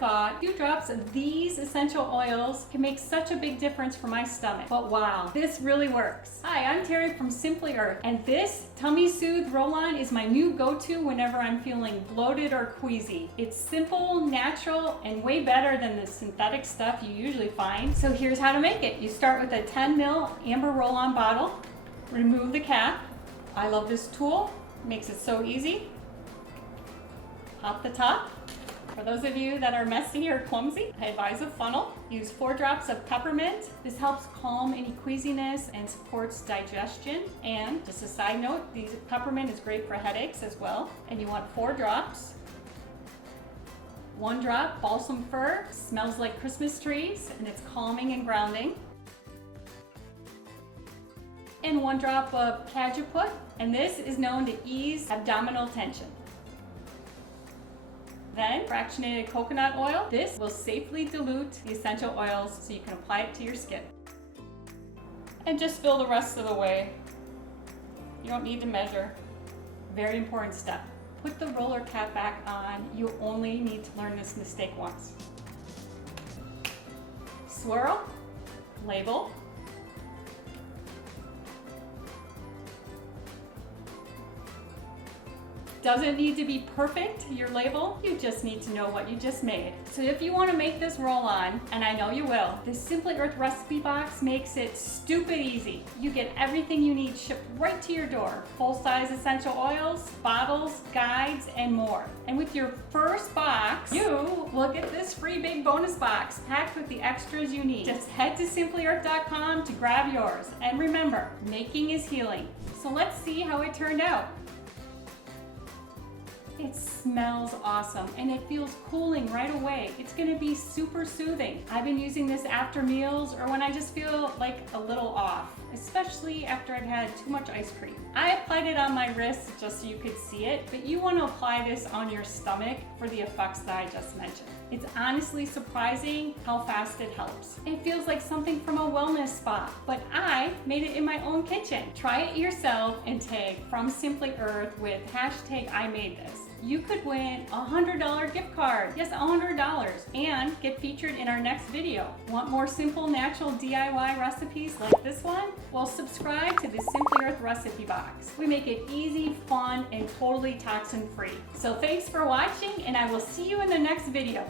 thought a few drops of these essential oils can make such a big difference for my stomach. But wow, this really works. Hi, I'm Terry from Simply Earth, and this Tummy Soothe roll-on is my new go-to whenever I'm feeling bloated or queasy. It's simple, natural, and way better than the synthetic stuff you usually find. So here's how to make it. You start with a 10 ml amber roll-on bottle, remove the cap. I love this tool, it makes it so easy. Pop the top. For those of you that are messy or clumsy, I advise a funnel. Use 4 drops of peppermint. This helps calm any queasiness and supports digestion. And just a side note, peppermint is great for headaches as well. And you want 4 drops. 1 drop Balsam Fir, smells like Christmas trees and it's calming and grounding. And 1 drop of Cajeput, and this is known to ease abdominal tension. Then fractionated coconut oil. This will safely dilute the essential oils so you can apply it to your skin. And just fill the rest of the way. You don't need to measure. Very important step. Put the roller cap back on. You only need to learn this mistake once. Swirl, label. Doesn't need to be perfect, your label. You just need to know what you just made. So if you want to make this roll-on, and I know you will, this Simply Earth recipe box makes it stupid easy. You get everything you need shipped right to your door. Full-size essential oils, bottles, guides, and more. And with your first box, you will get this free big bonus box packed with the extras you need. Just head to simplyearth.com to grab yours. And remember, making is healing. So let's see how it turned out. It smells awesome and it feels cooling right away. It's gonna be super soothing. I've been using this after meals or when I just feel like a little off, especially after I've had too much ice cream. I applied it on my wrist just so you could see it, but you want to apply this on your stomach for the effects that I just mentioned. It's honestly surprising how fast it helps. It feels like something from a wellness spa, but I made it in my own kitchen. Try it yourself and tag from Simply Earth with hashtag I made this. You could win a $100 gift card. Yes, $100, and get featured in our next video. Want more simple, natural DIY recipes like this one? Well, subscribe to the Simply Earth recipe box. We make it easy, fun, and totally toxin-free. So thanks for watching, and I will see you in the next video.